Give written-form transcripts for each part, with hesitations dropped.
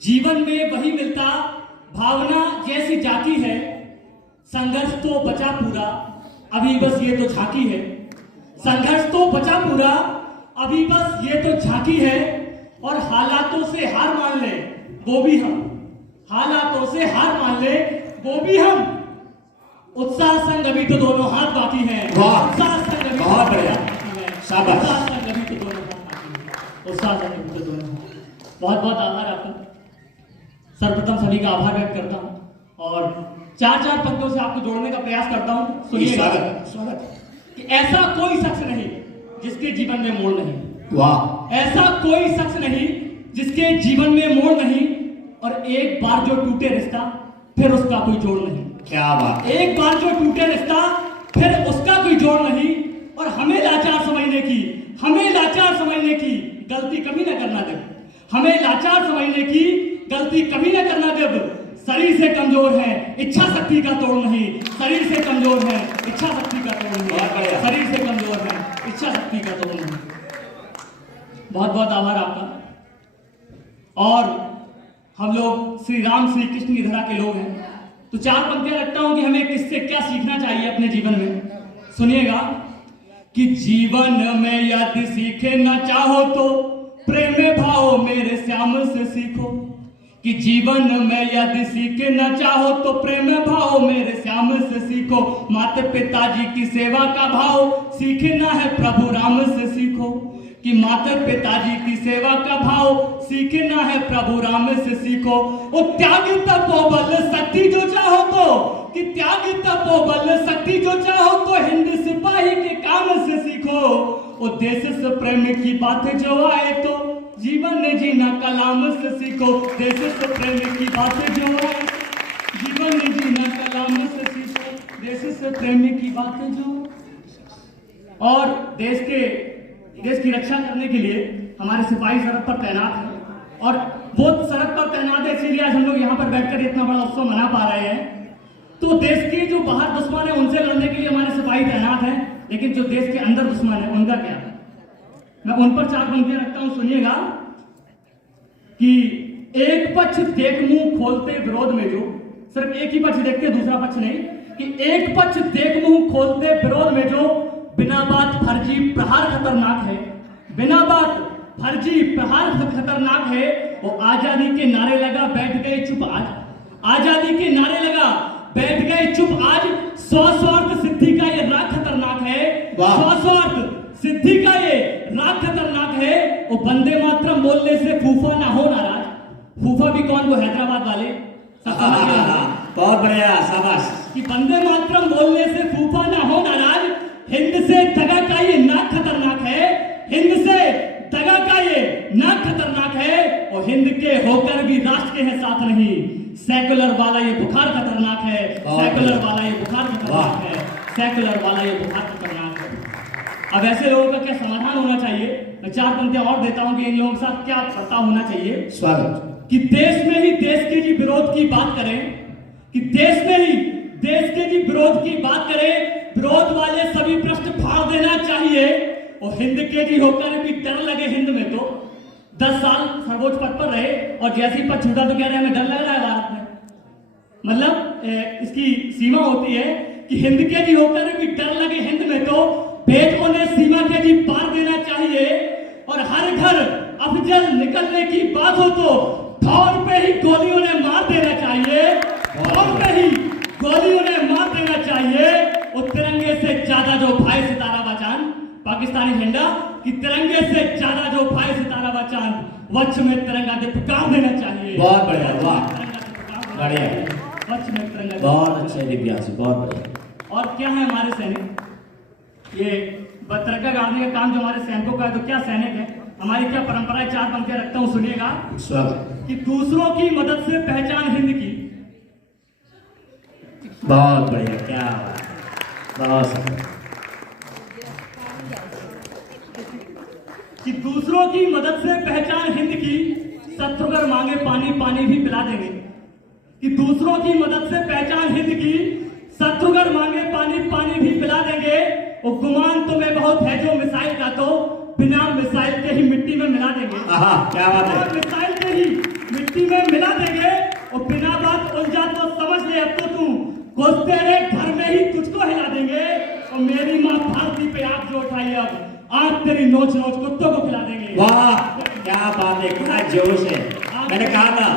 जीवन में वही मिलता भावना जैसी जाती है, संघर्ष तो बचा पूरा अभी बस ये तो झांकी है। संघर्ष तो बचा पूरा अभी बस ये तो झांकी है, और हालातों से हार मान ले वो भी हम, हालातों से हार मान ले वो भी हम। उत्साह संग अभी तो दोनों हाथ बाकी हैं। उत्साह संग अभी बहुत बढ़िया, शाबाश। उत्साह संग अभी तो दोनों हाथ बाकी हैं। उत्साह संग अभी तो दोनों हाथ। बहुत बहुत आभार आपका। सर्वप्रथम सभी का आभार व्यक्त करता हूं और चार पंक्तियों से आपको जोड़ने का प्रयास करता हूं। सुनिए, स्वागत कि ऐसा कोई शख्स नहीं जिसके जीवन में मोड़ नहीं। वाह, ऐसा कोई शख्स नहीं जिसके जीवन में मोड़ नहीं, और एक बार जो टूटे रिश्ता फिर उसका कोई जोड़ नहीं। क्या बात। एक बार जो टूटे रिश्ता फिर उसका कोई जोड़ नहीं, और हमें लाचार समझने की, हमें लाचार समझने की गलती कभी न करना दे। हमें लाचार समझने की गलती कभी न करना दे। शरीर से कमजोर है, इच्छा शक्ति का तोड़ नहीं। शरीर से कमजोर है, इच्छा शक्ति का तोड़ नहीं। शरीर से कमजोर है, इच्छा शक्ति का तोड़ नहीं। बहुत बहुत आभार आपका। और हम लोग श्री राम श्री कृष्ण की धरा के लोग हैं, तो चार पंक्तियां रखता हूं कि हमें किससे क्या सीखना चाहिए अपने जीवन में। सुनिएगा कि जीवन में यदि सीखना चाहो तो प्रेम भाव मेरे श्याम से सीखो। कि जीवन में यदि सीखना चाहो तो प्रेम भाव मेरे श्याम से सीखो। माता पिताजी की सेवा का भाव सीखना है प्रभु राम से सीखो। कि माता पिताजी की सेवा का भाव सीखना है प्रभु राम से सीखो। ओ त्याग तपोबल शक्ति जो चाहो तो, कि त्याग तपोबल शक्ति जो चाहो तो हिंद सिपाही के काम से सीखो। ओ देश से प्रेम की बात जो आए तो जीवन ने जीना कलाम से सीखो। देश से प्रेम की बात जो आए जीवन ने जीना कलाम से सीखो। देश से प्रेम की बात जो, और देश की रक्षा करने के लिए हमारे सिपाही सड़क पर तैनात हैं, और वो सड़क पर तैनात है इसीलिए आज हम लोग यहाँ पर बैठकर इतना बड़ा उत्सव मना पा रहे हैं। तो देश के जो बाहर दुश्मन है उनसे लड़ने के लिए हमारे सिपाही तैनात हैं, लेकिन जो देश के अंदर दुश्मन है उनका क्या? मैं उन पर चार पंक्तियां रखता हूं, सुनिएगा। कि एक पक्ष देख मुंह खोलते विरोध में जो, सिर्फ एक ही पक्ष देखते दूसरा पक्ष नहीं, कि एक पक्ष देख मुंह खोलते विरोध में जो बिना बात फर्जी प्रहार खतरनाक है। बिना बात फर्जी प्रहार खतरनाक है। वो आजादी के नारे लगा बैठ गए चुप आज। आजादी के नारे लगा बैठ गए चुप आज। स्वस्वार्थ सिद्धि का ये राग खतरनाक है। स्वस्वार्थ सिद्धि का ये राग खतरनाक है। वो वंदे मातरम बोलने से फूफा ना हो नाराज। फूफा भी कौन? वो हैदराबाद वाले। बहुत बढ़िया, शाबाश। कि वंदे मातरम बोलने से फूफा ना हो नाराज। हिंद से दगा का ये नाक खतरनाक है। हिंद से दगा का ये नाक खतरनाक है। और हिंद के होकर भी राष्ट्र के है साथ नहीं। सेकुलर वाला ये बुखार खतरनाक है। सेकुलर वाला ये बुखार खतरनाक है। सेकुलर वाला ये बुखार खतरनाक है। अब ऐसे लोगों का क्या समाधान होना चाहिए? मैं चार पंक्तियां और देता हूं कि इन लोगों के साथ क्या बर्ताव होना चाहिए। स्वागत। कि देश में ही देश के जी विरोध की बात करें। कि देश में ही देश के जी विरोध की बात करें। विरोध वाले सभी प्रश्न फाड़ देना चाहिए। और हिंद के जी होकर भी डर लगे हिंद में तो 10 साल सर्वोच्च पद पर रहे, और जैसी पद छूटा तो कह रहे हैं हमें डर लग रहा है भारत में। मतलब इसकी सीमा होती है कि हिंद के जी होकर भी डर लगे हिंद में तो भेद उन्हें सीमा के जी पार देना चाहिए। और हर घर अफजल निकलने की बात हो तो दौर पे ही गोली उन्हें मार देना चाहिए। दौर पे ही गोली उन्हें मार देना चाहिए। और तिरंगे से ज्यादा जो भाई सितारा बचान, पाकिस्तानी झंडा कि तिरंगे से ज्यादा जो भाई सितारा बचान, वक्ष में तिरंगा दे पुकार देना चाहिए। बहुत बढ़िया, वाह, बढ़िया, वक्ष में तिरंगा। बहुत अच्छे दिव्यांश, बहुत बढ़िया। और क्या है हमारे सैनिक? ये तिरंगा गाड़ने का काम जो हमारे सैनिकों का है, तो क्या सैनिक है? हमारी क्या परंपरा है? चार पंक्तियां रखता हूं, सुनिएगा। स्वागत। कि दूसरों की मदद से पहचान हिंद की। बहुत बढ़िया, क्या बहुत। कि दूसरों की मदद से पहचान हिंद की, शत्रुगर मांगे पानी पानी भी पिला देंगे। कि दूसरों की मदद से पहचान हिंद की, शत्रुगर मांगे पानी पानी भी पिला देंगे। और गुमान तुम्हें बहुत है जो मिसाइल का, तो बिना मिसाइल के ही मिट्टी में मिला देंगे। क्या बात है। मिसाइल के ही मिट्टी मिट्टी में मिला देंगे और बिना बात उलझा तो समझ ले अब तो तू खुद तेरे घर में ही तुझको हिला देंगे और मेरी माँ भारती पे आग जो उठाई अब आग तेरी नोच नोच कुत्तों को खिला देंगे। वाह क्या बात है, क्या जोश है। मैंने कहा था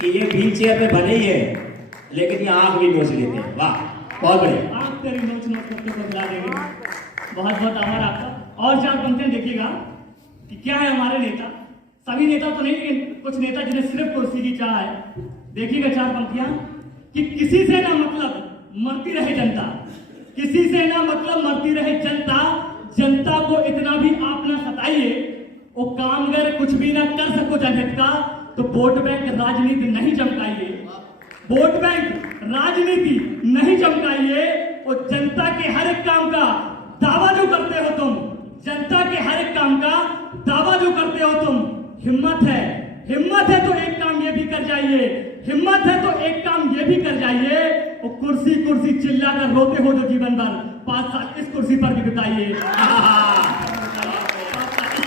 कि ये व्हील चेयर पे बने ही है लेकिन ये आग भी नोच लेते हैं। वाह बहुत बढ़िया। आग तेरी नोच नोच कुत्तों को खिला देंगे। बहुत बहुत आभार आपका। और चार पंक्तियां देखिएगा कि क्या है हमारे नेता, सभी नेता तो नहीं लेकिन कुछ नेता जिन्हें सिर्फ कुर्सी की चाह है। देखिएगा चार पंक्तियां कि किसी से ना मतलब मरती रहे जनता, किसी से ना मतलब मरती रहे जनता, जनता को इतना भी आप ना सताइए, वो काम अगर कुछ भी ना कर सको जनहित का तो वोट बैंक राजनीति नहीं चमकाइए, वोट बैंक राजनीति नहीं चमकाइए। और जनता के हर एक काम का दावा जो करते हो तुम, जनता के हर एक काम का दावा जो करते हो तुम, हिम्मत है तो एक काम ये भी कर जाइए, हिम्मत है तो एक काम ये भी कर जाइए। और कुर्सी कुर्सी चिल्लाकर रोते हो जो जीवन भर 5 साल इस कुर्सी पर भी बिताइए।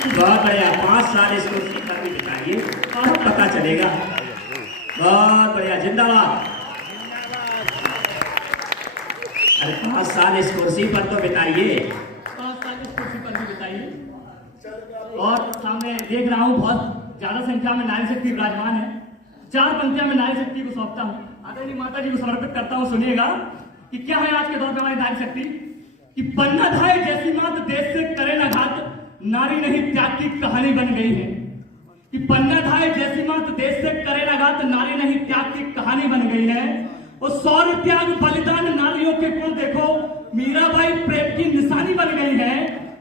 बहुत बढ़िया, 5 साल इस कुर्सी पर भी बिताइए, पता चलेगा। बहुत बढ़िया, जिंदाबाद। अरे 5 साल इस कुर्सी पर तो बिताइए, 5 साल इस कुर्सी पर भी बिताइए। और सामने देख रहा हूँ बहुत ज्यादा संख्या में नारी शक्ति विराजमान है। 4 पंक्तियां मैं नारी शक्ति को सौंपता हूँ, आदरणीय माता जी को समर्पित करता हूँ। सुनिएगा कि क्या है आज के दौर में हमारी नारी शक्ति कि पन्ना धाय जैसी मात देश से करे न घात, नारी नहीं त्याग की कहानी बन गई है। कि पन्ना धाय जैसी मात देश से करे न घात, नारी नहीं त्याग की कहानी बन गई है। और शौर्य त्याग बलिदान नारियों के गुण देखो, मीराबाई प्रेम की निशानी बन गई है,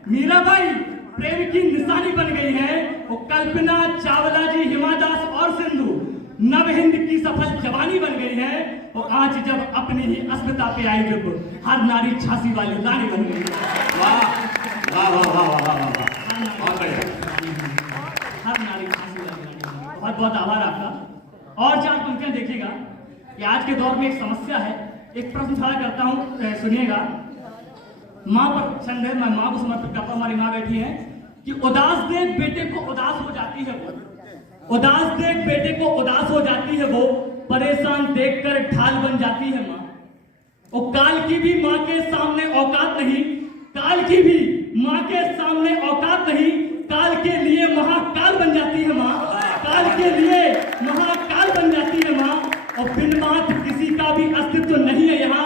मीराबाई प्रेम की निशानी बन गई है। और कल्पना चावला जी, हिमा दास और सिंधु नव हिंद की सफल जवानी बन गई है। और आज जब अपनी ही अस्मिता पे आई जब हर नारी झांसी वाली रानी बन गई है। वाह वाह वाह वाह वाह वाह वाह, बहुत बढ़िया। हर नारी झांसी वाली रानी बन गई। बहुत बहुत आभार आपका। और 4 पंक्तियां देखिएगा कि आज के दौर में एक समस्या है, एक प्रश्न खड़ा करता हूं, सुनिएगा। माँ पर छंद है, मैं माँ को समर्पित करता हूं। हमारी माँ बैठी है कि उदास देख बेटे को उदास हो जाती है वो, उदास देख बेटे को उदास हो जाती है वो, परेशान देखकर ढाल बन जाती है माँ। और काल की भी माँ के सामने औकात नहीं, काल की भी माँ के सामने औकात नहीं, काल के लिए महाकाल बन जाती है माँ, काल के लिए महाकाल बन जाती है माँ। और बिन बात किसी का भी अस्तित्व नहीं है यहाँ,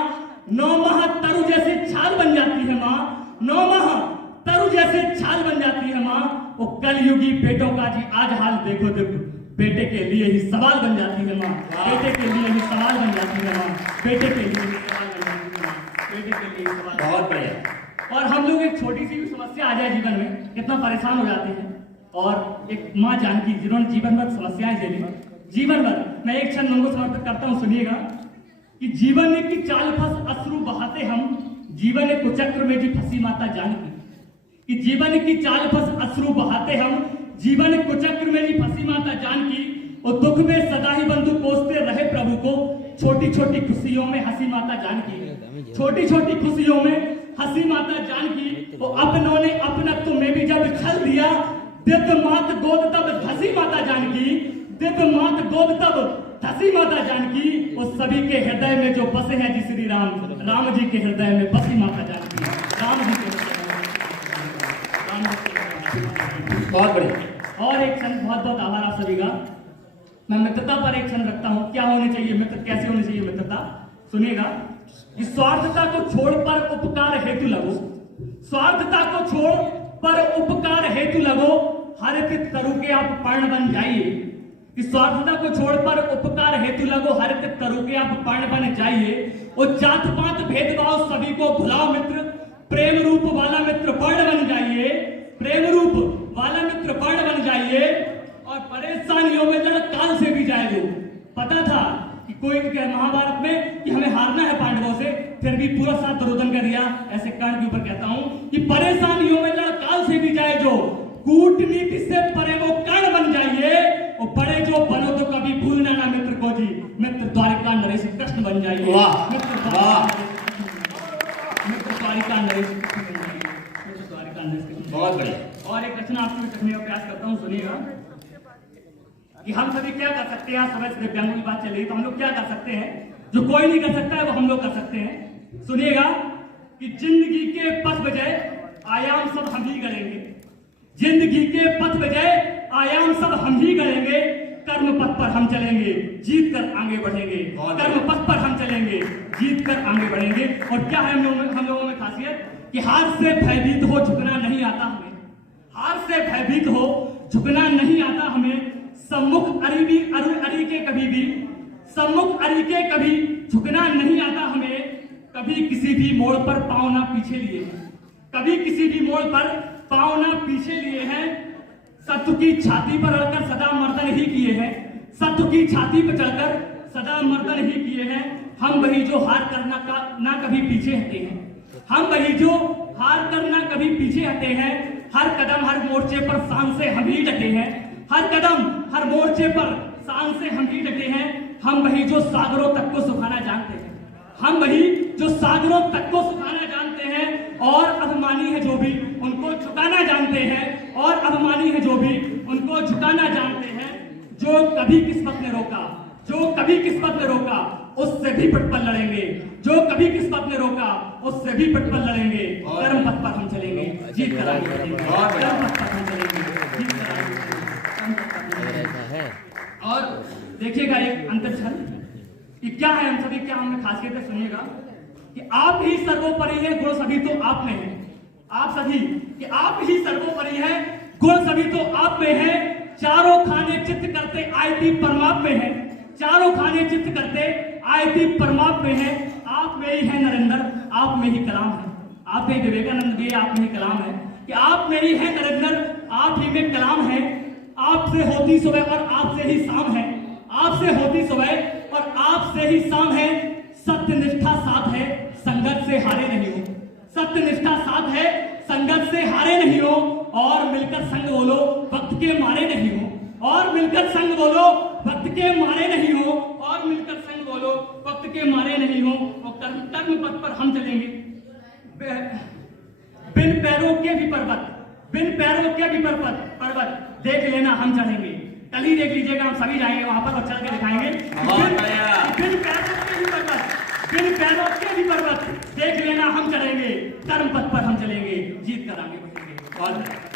9 माह तरु जैसे छाल बन जाती है माँ, 9 माह तरु जैसे छाल बन जाती है माँ। और कलयुगी बेटों का जी आज हाल देखो देखो, बेटे के लिए ही सवाल बन जाती है माँ, बेटे के लिए ही सवाल बन जाती है माँ, बेटे के लिए ही सवाल बन जाती है माँ, बेटे के लिए ही सवाल। बहुत बढ़िया। और हम लोग एक छोटी सी भी समस्या आ जाए जीवन में कितना परेशान हो जाते हैं। और एक माँ जानकी जिन्होंने जीवन भर समस्याएं झेली, जीवन भर, मैं एक क्षण उनको समर्पित करता हूँ। सुनिएगा कि जीवन की चाल फंस अश्रु बहाते हम, जीवन एक कुचक्र में जी फंसी माता जानकी। कि जीवन की चाल फंस अश्रु बहाते हम, जीवन कुचक्र में जी फंसी माता जानकी। और दुख में सदा ही बंधु कोसते रहे प्रभु को, छोटी छोटी खुशियों में हंसी माता जानकी, छोटी छोटी खुशियों में हंसी माता जानकी। और अपनों ने अपनत्व में भी जब छल दिया, दिव्य मात गोद तब धसी माता जानकी, दिव्य मात गोद तब धसी माता जानकी। और सभी के हृदय में जो बसे हैं जी श्री राम, राम जी के हृदय में बसी माता जानकी, राम जी के हृदय में, राम जी के हृदय में। बहुत बढ़िया। और एक क्षण, बहुत बहुत आभार आप सभी का। मैं मित्रता पर एक क्षण रखता हूं, क्या होनी चाहिए मित्र, कैसे होनी चाहिए मित्रता। सुनिएगा कि स्वार्थता को छोड़ पर उपकार हेतु लगो, स्वार्थता को छोड़ पर उपकार हेतु लगो, हर एक तरु के आप पर्ण बन जाइए। कि स्वार्थता को छोड़ पर उपकार हेतु लगो, हर एक तरु के आप पर्ण बन जाइए। और जात पात भेदभाव सभी को भुलाओ मित्र, प्रेम रूप वाला मित्र पर्ण बन जाइए, प्रेम रूप वाला मित्र पर्ण बन जाइए। और परेशानियों में लड़ काल से भी जाए लोग। पता था कि कोई महाभारत में कि हमें हारना है पांडवों से, फिर भी पूरा साथ दुर्योधन कर दिया। ऐसे कर्ण के ऊपर कहता हूं कि परेशानियों में लड़ काल से भी जाए जो, कूटनीति से परे वो कर्ण बन जाइए। और बड़े जो बनो तो कभी भूलना ना मित्र को जी, मित्र द्वारिका नरेश कृष्ण बन जाइए। वाह मित्र वाह, मित्र द्वारिका नरेश कृष्ण बन जाइए, मित्र द्वारिका नरेश कृष्ण। बहुत बढ़िया। और एक रचना आपको लिखने का प्रयास करता हूं, सुनिएगा कि हम सभी क्या कर सकते हैं। आज समय से दिव्यांगों की बात चल रही, तो हम लोग क्या कर सकते हैं जो कोई नहीं कर सकता है, वो हम लोग कर सकते हैं। सुनिएगा कि जिंदगी के पथ बजाय आयाम सब हम ही करेंगे। जिंदगी के पथ बजाय आयाम सब हम ही करेंगे। कर्म पथ पर हम चलेंगे, जीत कर आगे बढ़ेंगे। कर्म पथ पर हम चलेंगे, जीत कर आगे बढ़ेंगे। और क्या है हम लोगों में खासियत कि हार से भयभीत हो झुकना नहीं आता हमें। हार से भयभीत हो झुकना नहीं आता हमें। सम्मुख अरी के कभी भी, सम्मुख अरी के कभी झुकना नहीं आता हमें। कभी किसी भी मोड़ पर पांव ना पीछे लिए हैं, कभी किसी भी मोड़ पर पांव ना पीछे लिए हैं। सत्य की छाती पर अड़कर सदा मर्दन ही किए हैं। सत्य की छाती पर चढ़कर सदा मर्दन ही किए हैं। हम वही जो हार करना ना कभी पीछे हटे हैं। हम वही जो हार करना कभी पीछे हटे हैं। हर कदम हर मोर्चे पर शान से हम ही डटे हैं। हर कदम हर मोर्चे पर शान से हम ही डटे हैं। हम वही जो सागरों तक को सुखाना जानते हैं। हम वही जो सागरों तक को सुखाना जानते हैं। और अभिमानी है जो भी उनको झुकाना जानते हैं। और अभिमानी है जो भी उनको झुकाना जानते हैं। जो कभी किस्मत ने रोका, जो कभी किस्मत ने रोका, उससे भी पट पर लड़ेंगे। जो कभी किस्मत ने रोका, उससे भी पट पर लड़ेंगे। कर्म पथ पर हम चलेंगे, जीत कर आगे बढ़ेंगे। कर्म पथ पर हम चलेंगे, जीत कर आगे बढ़ेंगे। और देखिएगा एक अंतर छल कि क्या है, हम सभी क्या हमें खासियत है। सुनिएगा कि आप ही सर्वोपरि है, गुण सभी तो आप में है। आप सभी कि आप ही सर्वोपरि है, गुण सभी तो आप में है। चारों खाने चित्त करते आयति परमात्म में है। चारों खाने चित्त करते आयति परमात्म में है। आप में ही है नरेंद्र, आप में ही कलाम है। आप में विवेकानंद भी, आप में ही कलाम है कि आप में ही है नरेंद्र, आप ही में कलाम है। आपसे होती सुबह और आपसे ही शाम है। आपसे होती सुबह और आपसे ही शाम है। सत्य निष्ठा साथ है, संघर्ष से हारे नहीं हो। सत्य निष्ठा साथ है, संघर्ष से हारे नहीं हो। और मिलकर संग बोलो, वक्त के मारे नहीं हो। और मिलकर संग बोलो, वक्त के मारे नहीं हो। और मिलकर संग बोलो, वक्त के मारे नहीं हो। और कर्म पथ पर हम चलेंगे। बिन पैरों के भी पर्वत, बिन पैरों के भी पर्वत देख लेना हम चढ़ेंगे। कल ही देख लीजिएगा, हम सभी जाएंगे वहां पर और चल के दिखाएंगे। बिन पैरों के भी पर्वत, बिन पैरों के भी पर्वत देख लेना हम चढ़ेंगे। कर्म पथ पर हम चलेंगे, जीत कर आगे बढ़ेंगे।